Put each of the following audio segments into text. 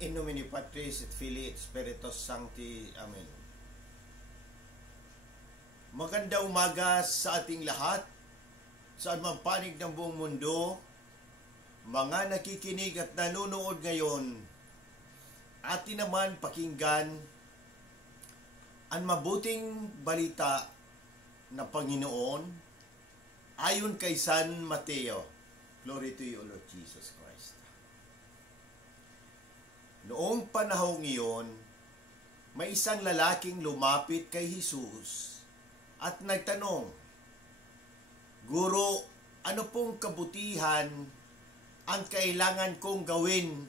In nomine Patris et Filii et Spiritus Sancti. Amen. Magandang umaga sa ating lahat, saan man panig ng buong mundo, mga nakikinig at nanonood ngayon. Atin naman pakinggan ang mabuting balita ng Panginoon ayon kay San Mateo. Glory to you, Lord Jesus Christ. Noong panahong iyon, may isang lalaking lumapit kay Jesus at nagtanong, "Guro, ano pong kabutihan ang kailangan kong gawin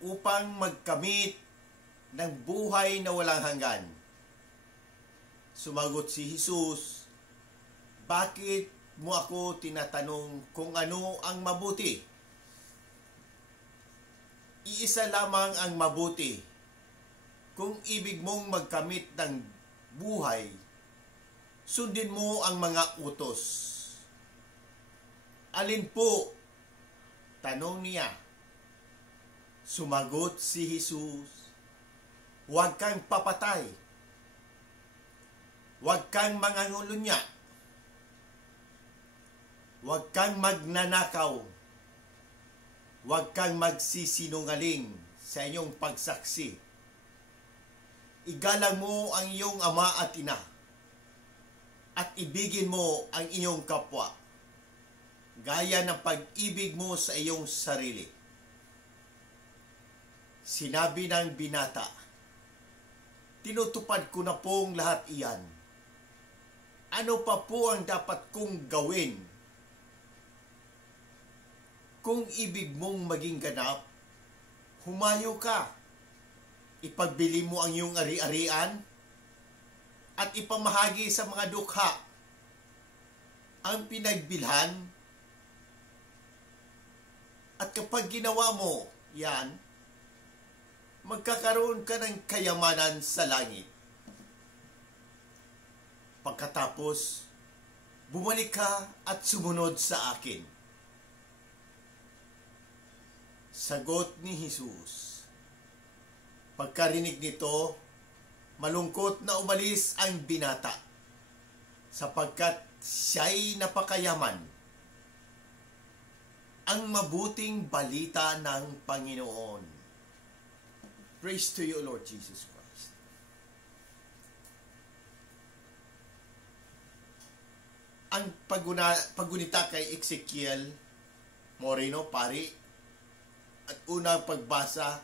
upang magkamit ng buhay na walang hanggan?" Sumagot si Jesus, "Bakit mo ako tinatanong kung ano ang mabuti? Iisa lamang ang mabuti. Kung ibig mong magkamit ng buhay, sundin mo ang mga utos." "Alin po?" tanong niya. Sumagot si Jesus, "Huwag kang papatay. Huwag kang mangangulunya. Huwag kang magnanakaw. Huwag kang magsisinungaling sa inyong pagsaksi. Igalang mo ang iyong ama at ina, at ibigin mo ang iyong kapwa, gaya ng pag-ibig mo sa iyong sarili." Sinabi ng binata, "Tinutupad ko na pong lahat iyan. Ano pa po ang dapat kong gawin?" "Kung ibig mong maging ganap, humayo ka. Ipagbili mo ang iyong ari-arian at ipamahagi sa mga dukha ang pinagbilhan, at kapag ginawa mo yan, magkakaroon ka ng kayamanan sa langit. Pagkatapos, bumalik ka at sumunod sa akin." Sagot ni Jesus. Pagkarinig nito, malungkot na umalis ang binata, sapagkat siya'y napakayaman. Ang mabuting balita ng Panginoon. Praise to you, Lord Jesus Christ. Ang paggunita kay Ezekiel Moreno, pari, at unang pagbasa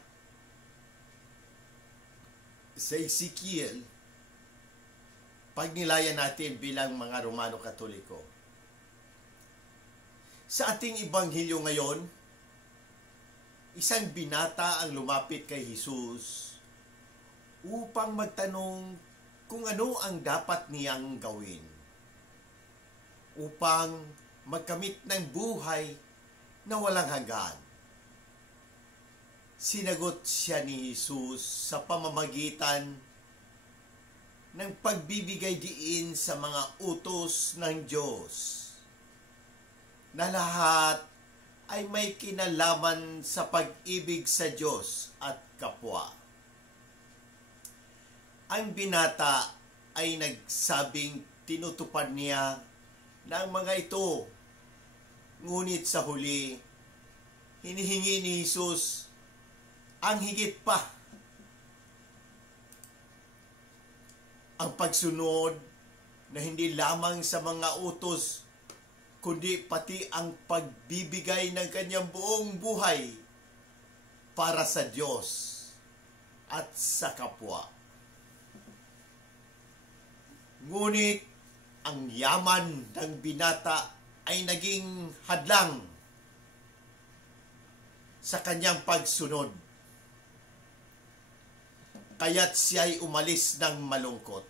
sa Ezekiel, pagnilayan natin bilang mga Romano Katoliko. Sa ating Ebanghelyo ngayon, isang binata ang lumapit kay Jesus upang magtanong kung ano ang dapat niyang gawin upang magkamit ng buhay na walang hanggan. Sinagot siya ni Jesus sa pamamagitan ng pagbibigay diin sa mga utos ng Diyos, na lahat ay may kinalaman sa pag-ibig sa Diyos at kapwa. Ang binata ay nagsabing tinutupad niya ng mga ito, ngunit sa huli, hinihingi ni Jesus ang higit pa. Ang pagsunod na hindi lamang sa mga utos, kundi pati ang pagbibigay ng kanyang buong buhay para sa Diyos at sa kapwa. Ngunit ang yaman ng binata ay naging hadlang sa kanyang pagsunod, kaya't siya'y umalis ng malungkot.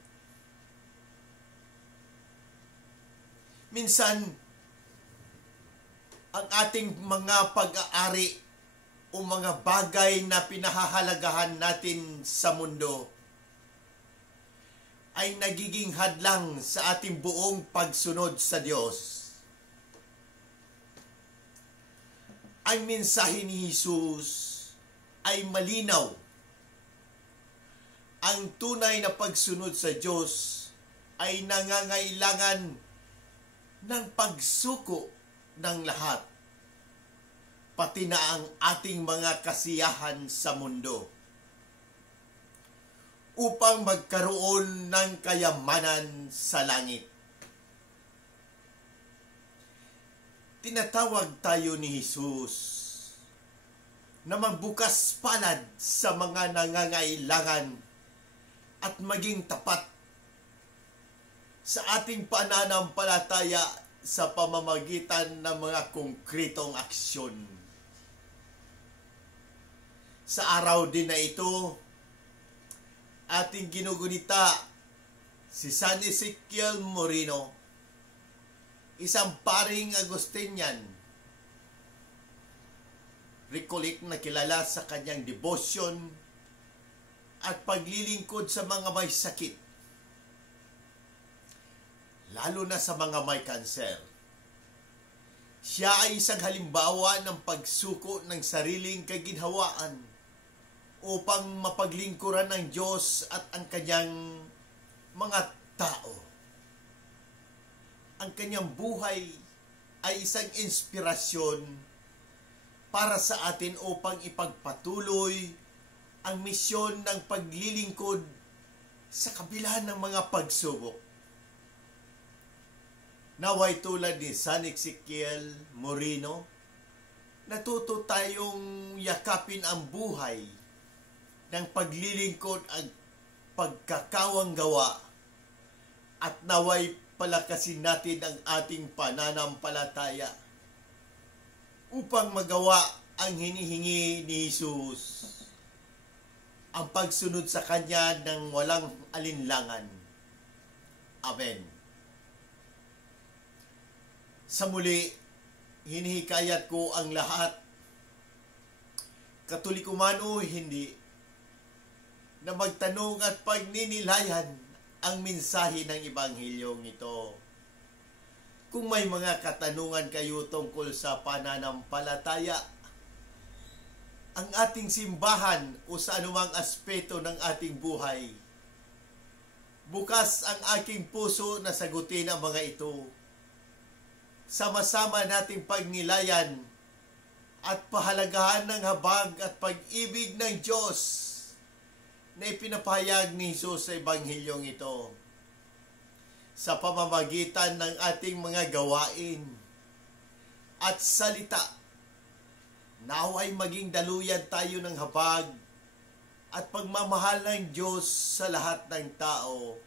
Minsan, ang ating mga pag-aari o mga bagay na pinahahalagahan natin sa mundo ay nagiging hadlang sa ating buong pagsunod sa Diyos. Ang mensahe ni Jesus ay malinaw. Ang tunay na pagsunod sa Diyos ay nangangailangan ng pagsuko ng lahat, pati na ang ating mga kasiyahan sa mundo, upang magkaroon ng kayamanan sa langit. Tinatawag tayo ni Jesus na magbukas palad sa mga nangangailangan at maging tapat sa ating pananampalataya sa pamamagitan ng mga konkretong aksyon. Sa araw din na ito, ating ginugunita si San Ezekiel Moreno, isang paring Agustinian, Recollect na kilala sa kanyang devotion at paglilingkod sa mga may sakit, lalo na sa mga may kanser. Siya ay isang halimbawa ng pagsuko ng sariling kaginhawaan upang mapaglingkuran ng Diyos at ang kanyang mga tao. Ang kanyang buhay ay isang inspirasyon para sa atin upang ipagpatuloy ang misyon ng paglilingkod sa kabila ng mga pagsubok. Naway tulad ni San Ezekiel Moreno, natuto tayong yakapin ang buhay ng paglilingkod at pagkakawang gawa, at naway palakasin natin ang ating pananampalataya upang magawa ang hinihingi ni Jesus, ang pagsunod sa Kanya ng walang alinlangan. Amen. Sa muli, hinihikayat ko ang lahat, Katoliko man o hindi, na magtanong at pagninilayan ang mensahe ng Ebanghilyong ito. Kung may mga katanungan kayo tungkol sa pananampalataya, ang ating simbahan o sa anumang aspeto ng ating buhay, bukas ang aking puso na sagutin ang mga ito. Sama-sama nating pagnilayan at pahalagahan ng habag at pag-ibig ng Diyos na ipinapahayag ni Jesus sa Ebanghilyong ito sa pamamagitan ng ating mga gawain at salita. Naway maging daluyan tayo ng habag at pagmamahal ng Diyos sa lahat ng tao.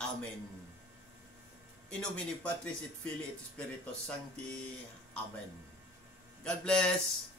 Amen. In nomine Patris et Filii et Spiritus Sancti. Amen. God bless.